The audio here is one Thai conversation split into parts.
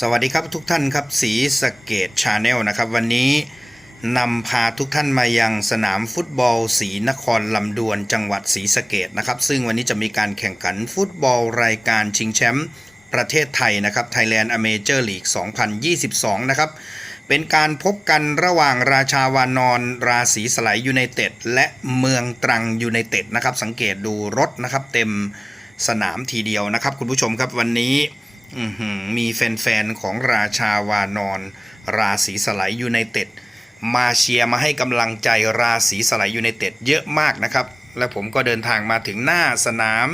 สวัสดีครับทุกท่านครับสีสเกตชาแนลนะครับ วันนี้นำพาทุกท่านมายังสนามฟุตบอลศรีนครลำดวนจังหวัดศรีสะเกตนะครับ ซึ่งวันนี้จะมีการแข่งขันฟุตบอลรายการชิงแชมป์ประเทศไทยนะครับ Thailand a m a t u r League 2022 นะครับ เป็นการพบกันระหว่างราชาวานอนราศีสไลยยูไนเต็ดและเมืองตรังยูไนเต็ดนะครับ สังเกตดูรถนะครับ เต็มสนามทีเดียวนะครับ คุณผู้ชมครับวันนี้ มีแฟนๆ ของราชาวานอน ราศีสไลยยูไนเต็ดมาเชียร์มาให้กำลังใจราศีสไลยูไนเต็ดเยอะมากนะครับ และผมก็เดินทางมาถึงหน้าสนาม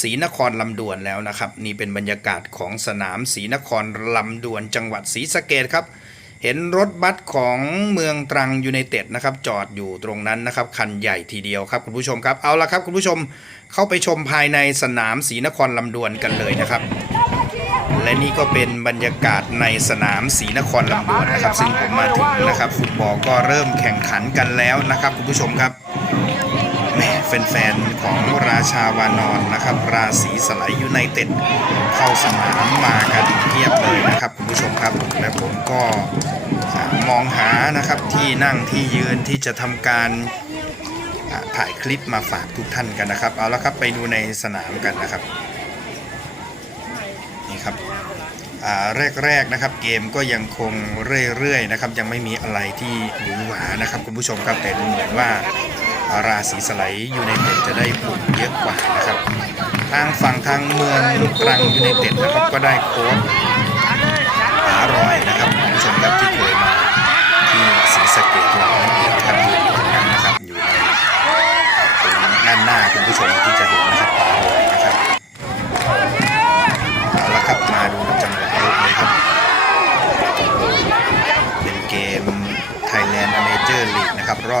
ศรีนครลำดวนแล้วนะครับ นี่เป็นบรรยากาศของสนามศรีนครลำดวนจังหวัดศรีสะเกดครับ เห็นรถบัสของเมืองตรังยูไนเต็ดนะครับจอดอยู่ตรงนั้นนะครับคันใหญ่ทีเดียวครับคุณผู้ชมครับเอาละครับคุณผู้ชมเข้าไปชมภายในสนามศรีนครลำดวนกันเลยนะครับ และนี่ก็เป็นบรรยากาศในสนามศรีนครลำดวนนะครับ ซึ่งผมมาถึงนะครับฟุตบอลก็เริ่มแข่งขันกันแล้วนะครับคุณผู้ชมครับแม่แฟนๆของราชาวานอนนะครับ ราศีสไลยยูไนเต็ดเข้าสนามมากันเพียบเลยนะครับคุณผู้ชมครับและผมก็มองหานะครับที่นั่งที่ยืนที่จะทำการถ่ายคลิปมาฝากทุกท่านกันนะครับ เอาละครับไปดูในสนามกันนะครับ นี่ครับอ่า แรกๆนะครับเกมก็ยังคงเรื่อยๆนะครับยังไม่มีอะไรที่หวือหวานะครับคุณผู้ชมครับแต่ดูเหมือนว่าราศีสไลยยูไนเต็ดจะได้ผลเยอะกว่านะครับ ทางฝั่งทางเมืองตรังยูไนเต็ดนะครับก็ได้โค้ชอร่อยนะครับ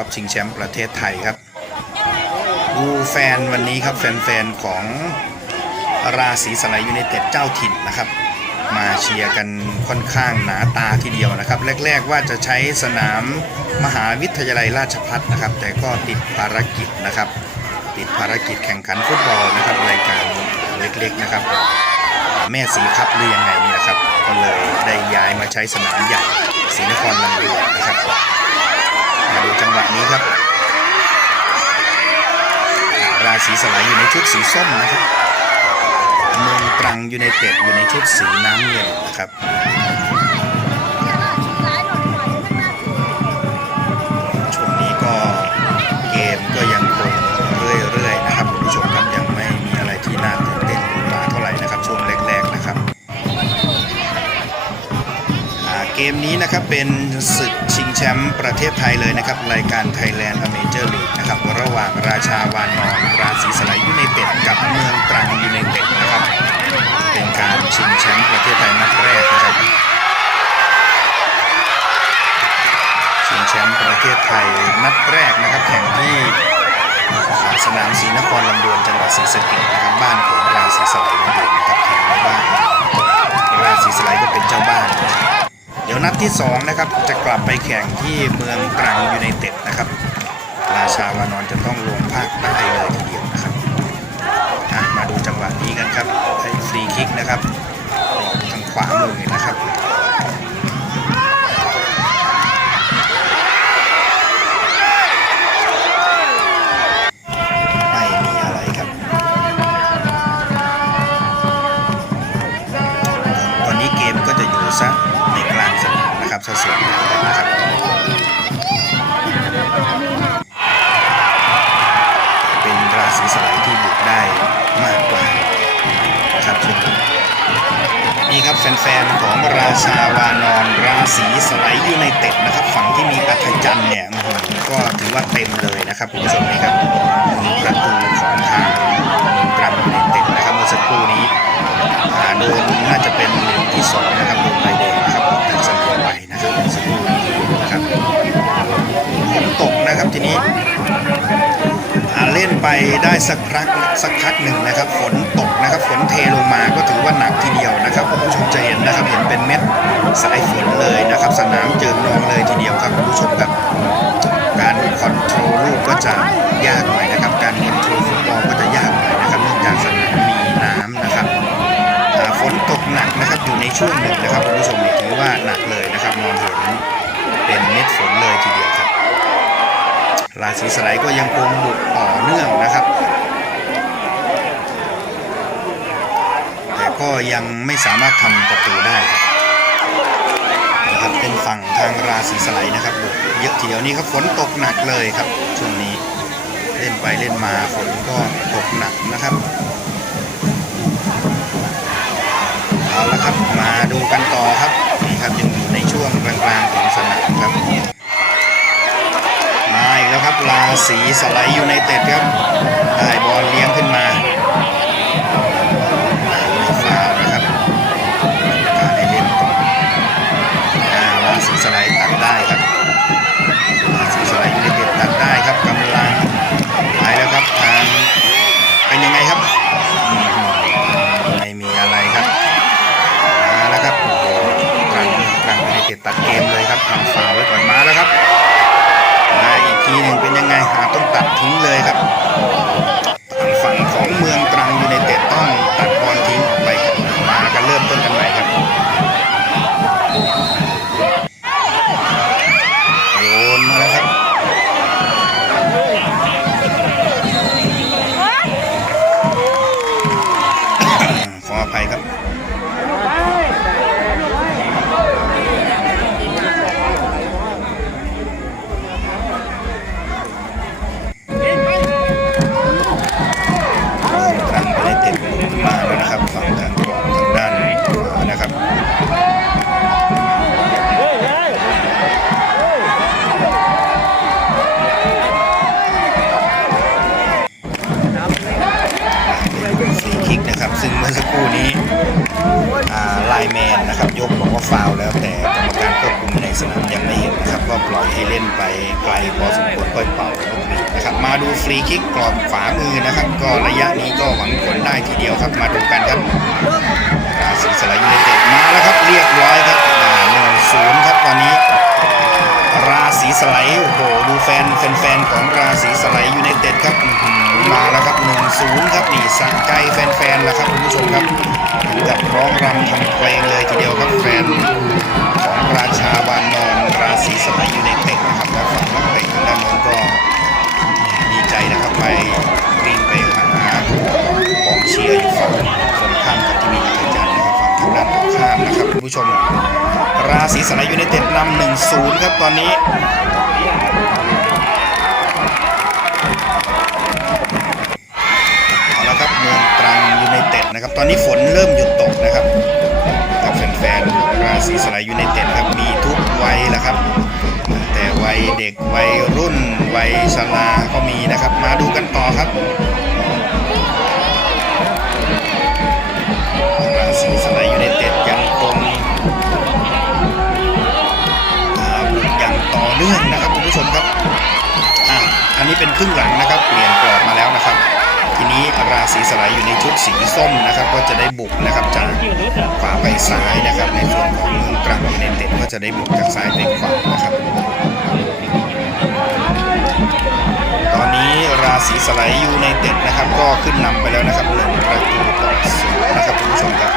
อบชิงแชมป์ประเทศไทยครับ ดูแฟนวันนี้ครับ แฟนๆของราศีสไลยยูไนเต็ดเจ้าถิ่นนะครับ มาเชียร์กันค่อนข้างหนาตาทีเดียวนะครับ แรก ๆว่าจะใช้สนามมหาวิทยาลัยราชภัฏนะครับ แต่ก็ติดภารกิจนะครับ ติดภารกิจแข่งขันฟุตบอลนะครับรายการเล็กๆนะครับ แม่สีครับหรือยังไงนี่แหละครับ ก็เลยได้ย้ายมาใช้สนามใหญ่ศรีนครลำดวนนะครับ ดูจังหวะนี้ครับ ราศีสไลยอยู่ในชุดสีส้มนะครับ เมืองตรังยูไนเต็ดอยู่ในชุดสีน้ำเงินนะครับช่วงนี้ก็เกมก็ยังคงเรื่อยๆนะครับคุณผู้ชมครับยังไม่มีอะไรที่น่าตื่นเต้นหรือหวาเท่าไหร่นะครับช่วงแรกๆนะครับเกมนี้นะครับเป็นศึกชิง มป์ประเทศไทยเลยนะครับ รายการ Thailand a m a t u r League นะครับ ระหว่างราชาวานอนราศีสไลยยูไนเต็ดกับเมืองตรังยูไนเต็ดนะครับ เป็นการชิงแชมป์ประเทศไทยนัดแรกนะครับชิงแชมป์ประเทศไทยนัดแรกนะครับ แข่งที่สนามศรีนครลำดวนจังหวัดศรีสะเกษนะครับบ้านของราศีสไลยนั่นเองนะครับแข่งในบ้านราศีสไลยก็เป็นเจ้าบ้าน เดี๋ยวนัดที่สองนะครับ จะกลับไปแข่งที่เมืองตรังยูไนเต็ดนะครับ ราชาวานอนจะต้องลงภาคใต้เลยทีเดียวนะครับมาดูจังหวะนี้กันครับให้ฟรีคิกนะครับออกทางขวามือนะครับ แฟนๆของราชาวานอนราศีสไลด์ยูไนเต็ดนะครับ ฝั่งที่มีอัธจันทร์เนี่ยก็ถือว่าเต็มเลยนะครับคุณผู้ชมนี่ครับประตูของทางเมืองตรังยูไนเต็ดนะครับเมื่อสักครู่นี้โดนน่าจะเป็นเหลืองที่สองนะครับโดนใบแดงนะครับออกทางสนามไปนะครับเมื่อสักครู่นี้นะครับฝนตกนะครับทีนี้ ล่นไปได้สักพักสักพักหนึ่งนะครับ ฝนตกนะครับ ฝนเทลงมาก็ถือว่าหนักทีเดียวนะครับคุณผู้ชมจะเห็นนะครับ เห็นเป็นเม็ดสายฝนเลยนะครับ สนามเจิงนองเลยทีเดียวครับคุณผู้ชมครับการคอนโทรลลูกก็จะยากหน่อยนะครับ การคอนโทรลฟุตบอลก็จะยากหน่อยนะครับเนื่องจากสนามมีน้ำนะครับฝนตกหนักนะครับอยู่ในช่วงหนึ่งนะครับคุณผู้ชมถือว่าหนักเลยนะครับมองเห็นเป็นเม็ดฝนเลยทีเดียว ราศีสไลด์ก็ยังคงบุกต่อเนื่องนะครับ แต่ก็ยังไม่สามารถทำประตูได้นะครับเป็นฝั่งทางราศีสไลด์นะครับบุกเยอะทีเดียวนี้ครับฝนตกหนักเลยครับช่วงนี้เล่นไปเล่นมาฝนก็ตกหนักนะครับเอาละครับมาดูกันต่อครับนี่ครับยังอยู่ในช่วงกลางๆของสนามครับ ครับราศีสไลด์ยูไนเต็ดครับได้บอลเลี้ยงขึ้นมาไม่ฟาวนะครับการให้เล่นต่อราศีสไลด์ตัดได้ครับราศีสไลด์ยูไนเต็ดตัดได้ครับกำลังไปแล้วครับทางเป็นยังไงครับไม่มีอะไรครับมาแล้วครับโอ้โหกลางกลางยูไนเต็ดตัดเกมเลยครับทำฟาวไว้ก่อนมาแล้วครับมาอี ทีหนึ่งเป็นยังไงหาต้องตัดทิ้งเลยครับทางฝั่งของเมือง อ่าไลแมนนะครับ ยกบอกว่าฟาวแล้วแต่กรรมการควบคุมในสนามยังไม่เห็นนะครับ ก็ปล่อยให้เล่นไปไกลพอสมควรค่อยเป่านกหวีดนะครับมาดูฟรีคิกกรอบขวามือนะครับ ก็ระยะนี้ก็หวังผลได้ทีเดียวครับ มาดูกันครับราศีสไลด์ยูไนเต็ดมาแล้วครับเรียบร้อยครับหนึ่งศูนย์ครับตอนนี้ ราศีสไลด์โอ้โหดูแฟนแฟนๆของราศีสไลด์ยูไนเต็ดครับมาแล้วครับ1นศูนย์ครับนี่สะใจแฟนๆแล้วครับคุณผู้ชมครับ องรำทำเพลงเลยทีเดียวครับแฟนของราชาวานนอนราศีสไลด์ยูไนเต็ดนะครับแล้วฝั่งนักเตะทางด้านโน้นก็ดีใจนะครับไปรีนไปหากองเชียร์อยู่ฝั่งตรงข้ามกับที่มีอาจารย์นะครับฝั่งทางด้านตรงข้ามนะครับคุณผู้ชม ราศีสไลด์ยูไนเต็ดนำหนึ่งศูนย์ครับตอนนี้ นเต็ดนะครับ ตอนนี้ฝนเริ่มหยุดตกนะครับกับแฟนๆราศีสไลด์ยูไนเต็ดครับมีทุกวัยแหล้วครับแต่วัยเด็กวัยรุ่นวัยชราก็มีนะครับ มาดูกันต่อครับราศีสไลด์ยูไนเต็ดยังคงอ่าอย่างต่อเนื่องนะครับคุณผู้ชมครับอ่าอันนี้เป็นครึ่งหลังนะครับ ราศีสไลด์อยู่ในชุดสีส้มนะครับ ก็จะได้บุกนะครับจากขวาไปซ้ายนะครับ ในส่วนของเมืองตรังยูไนเต็ดก็จะได้บุกจากซ้ายไปขวานะครับ ตอนนี้ราศีสไลด์ยูไนเต็ดนะครับ ก็ขึ้นนำไปแล้วนะครับหนึ่งประตูต่อศูนย์นะครับคุณผู้ชมครับ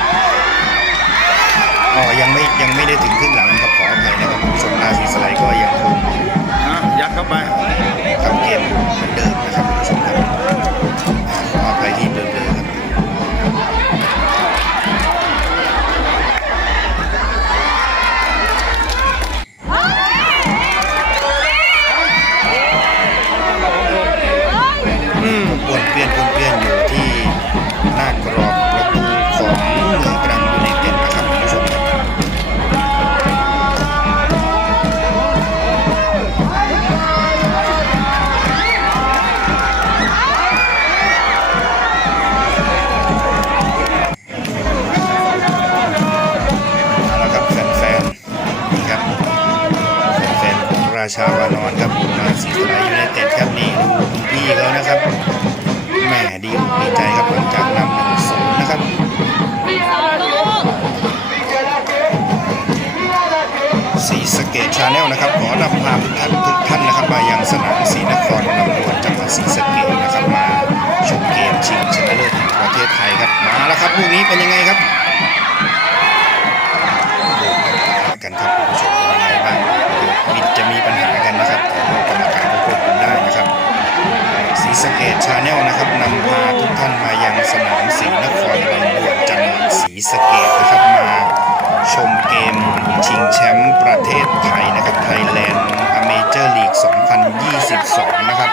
อ๋อยังไม่ยังไม่ได้ถึงครึ่งหลังนะครับขออภัยนะครับคุณผู้ชมราศีสไลด์ก็ยังคงอะยัดเข้าไป สีสเกตชาแนลนะครับขอนำพาทุกท่านทุกท่านนะครับมายังสนามศรีนครลำดวนจังหวัดศรีสเกตนะครับมาชมเกมชิงชนะเลิศแห่งประเทศไทยครับมาแล้วครับลูกนี้เป็นยังไงครับกันครับผู้ชมยังไงบ้างมิดจะมีปัญหากันนะครับแต่กรรมการก็ควบคุมได้นะครับสีสเกตชาแนลนะครับนำพาทุกท่านมายังสนามศรีนครลำดวนจังหวัดศรีสเกตนะครับมา ชมเกมชิงแชมป์ประเทศไทยนะครับไทยแลนด์อเมเจอร์ลีก 2022 นะครับ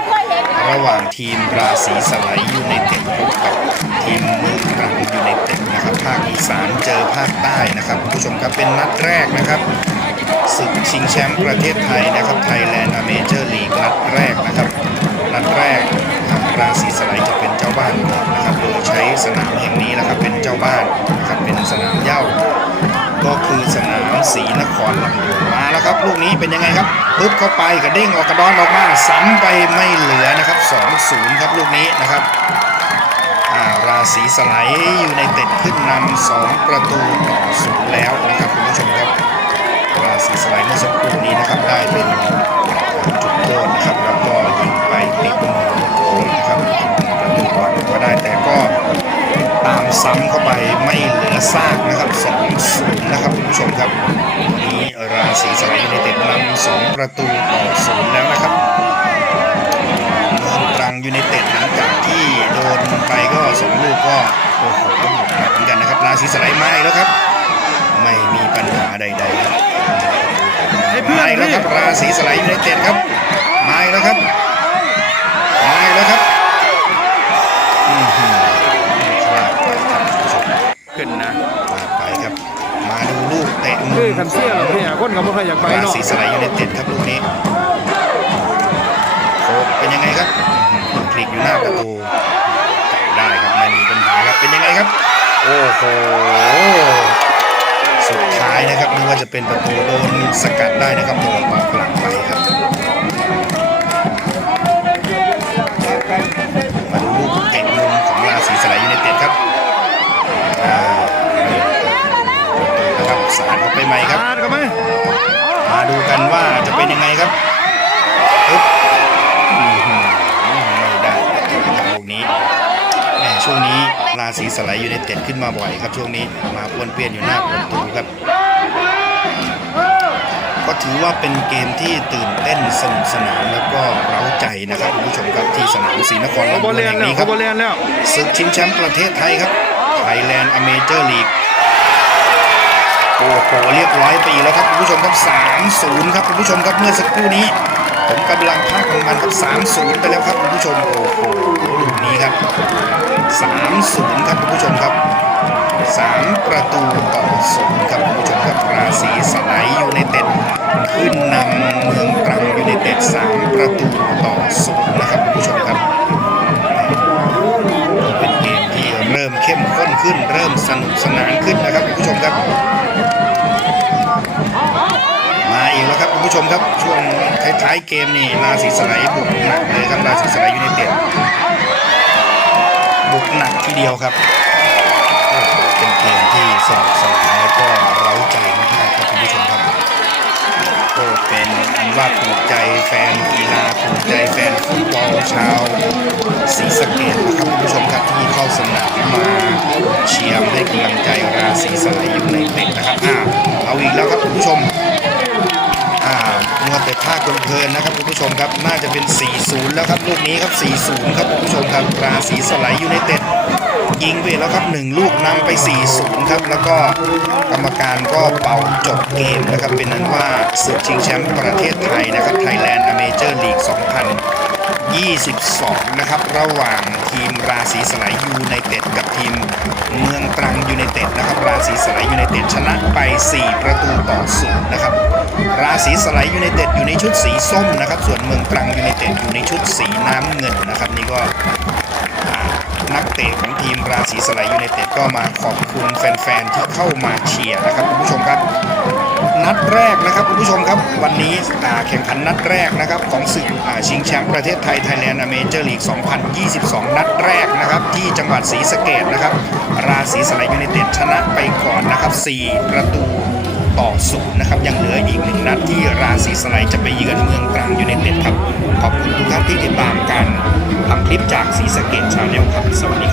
ระหว่างทีมราศีสไลด์ยูไนเต็ดพบกับทีมเมืองตรังยูไนเต็ดนะครับภาคอีสานเจอภาคใต้นะครับผู้ชมครับเป็นนัดแรกนะครับศึกชิงแชมป์ประเทศไทยนะครับไทยแลนด์อเมเจอร์ลีกนัดแรกนะครับนัดแรกราศีสไลด์จะเป็นเจ้าบ้านนะครับโดยใช้สนามแห่งนี้นะครับเป็นเจ้าบ้านนะครับเป็นสนามเย้า ก็คือสนามศรีนครลำดวนมาแล้วครับ ลูกนี้เป็นยังไงครับปึ๊บเข้าไปกระเด้งออกกระดอนออกมาซ้ำไปไม่เหลือนะครับ2-0ครับลูกนี้นะครับราศีสไลด์อยู่ในเต็ดขึ้นนำ2ประตูต่อศูนย์แล้วนะครับคุณผู้ชมครับราศีสไลด์เมื่อสักครู่นี้นะครับได้เป็นจุดโทษนะครับแล้วก็ยิงไปติดมือนะครับประตูก่อนก็ได้แต่ก็ ซ้ำเข้าไปไม่เหลือซากนะครับ2-0นะครับคุณผู้ชมครับวันนี้ราศีสไลด์ยูไนเต็ดนำ2ประตูต่อศูนย์แล้วนะครับเมืองตรังยูไนเต็ดหลังจากที่โดนไปก็สองลูกก็โอ้โหบุกหนักเหมือนกันนะครับ ราศีสไลด์มาอีกแล้วครับ ไม่มีปัญหาใดๆครับให้เพื่อนมาอีกแล้วพี่ครับราศีสไลด์ยูไนเต็ดครับมาอีกแล้วครับมาอีกแล้วครับ คือมคันเสียหรอพี่อะคนกับพ่ออยากไปราเนาะศีสไลด์ยูไนเต็ดครับลูกนี้โคกเป็นยังไงครับอื้อหือคลิกอยู่หน้าประตูแต่ได้ครับไม่มีปัญหาครับเป็นยังไงครับ โอ้โหสุดท้ายนะครับนึกว่าจะเป็นประตูโดนสกัดได้นะครับโดนออกหลังไปครับ ไปใหม่ครับอ่านกันไหมมาดูกันว่าจะเป็นยังไงครับปึ๊บอื้อหือไม่ได้ครับลูกนี้แหมช่วงนี้ราศีสไลด์ยูไนเต็ดขึ้นมาบ่อยครับ ช่วงนี้มาป้วนเปี้ยนอยู่หน้าประตูครับ ก็ถือว่าเป็นเกมที่ตื่นเต้นสนุกสนานแล้วก็เร้าใจนะครับคุณผู้ชมครับที่สนามศรีนครเขาลำบดอวลนเลียนแห่งแล้วนี้คเขารับบอลเลียนแล้วศึกชิงแชมป์ประเทศไทยครับ Thailand a Major League โอ้โหเรียบร้อยไปอีกแล้วครับคุณผู้ชมครับ3-0ครับคุณผู้ชมครับเมื่อสักครู่นี้ ผมกำลังพากของมันครับ3-0ไปแล้วครับคุณผู้ชมโอ้โหลูกนี้ครับ3-0ครับคุณผู้ชมครับ3ประตูต่อศูนย์ครับคุณผู้ชมครับราศีสไลด์ยูไนเต็ดขึ้นนำเมืองตรังยูไนเต็ด3ประตูต่อศูนย์นะครับคุณผู้ชมครับเป็นเกมที่เริ่มเข้มข้นขึ้น เริ่มสนุกสนานขึ้นนะครับคุณผู้ชมครับ ผู้ชมครับช่วงท้ายๆเกมนี่ราศีสไลบุกหนักเลยครับราศีสไลยูไนเต็ดบุกหนักทีเดียวครับโอ้โหเป็นเกมที่สนุกสนานแล้วก็เร้าใจมากๆครับคุณผู้ชมครับก็เป็นอันว่าถูกใจแฟนกีฬาถูกใจแฟนฟุตบอลชาวศรีสะเกดนะครับคุณผู้ชมครับที่เข้าสนามมาเชียร์ให้กำลังใจราศีสไลยูไนเต็ดนะครับอ่าเอาอีกแล้วครับคุณผู้ชม อ่ามัวแต่ภาคเพลินนะครับคุณผู้ชมครับน่าจะเป็น 4-0 แล้วครับลูกนี้ครับ 4-0 ครับคุณผู้ชมครับราศีสไลด์ยูไนเต็ดยิงไปแล้วครับ 1 ลูกนำไป 4-0 ครับ แล้วก็กรรมการก็เป่าจบเกมนะครับเป็นนั้นว่าศึกชิงแชมป์ประเทศไทยนะครับไทยแลนด์อเมเจอร์ลีก 2000 22 นะครับ ระหว่างทีมราศีสไลด์ยูไนเต็ดกับทีมเมืองตรังยูไนเต็ดนะครับ ราศีสไลด์ยูไนเต็ดชนะไป 4 ประตูต่อศูนย์นะครับ ราศีสไลด์ยูไนเต็ดอยู่ในชุดสีส้มนะครับ ส่วนเมืองตรังยูไนเต็ดอยู่ในชุดสีน้ำเงินนะครับ นี่ก็นักเตะของทีมราศีสไลด์ยูไนเต็ดก็มาขอบคุณแฟนๆที่เข้ามาเชียร์นะครับคุณผู้ชมครับ นัดแรกนะครับคุณผู้ชมครับ วันนี้แข่งขันนัดแรกนะครับของศึกชิงแชมป์ประเทศไทย Thailand a Major League 2022 นัดแรกนะครับที่จังหวัดศรีสะเกดนะครับ ราศีสไลด์ยูไนเต็ดชนะไปก่อนนะครับ 4 ประตูต่อศูนย์นะครับยังเหลืออีกหนึ่งนัดที่ราศีสไลด์จะไปเยือนเมืองตรังยูไนเต็ดครับ ขอบคุณทุกท่านที่ติดตามการทำคลิปจากสีสะเกตชาแนลครับ สวัสดีครับ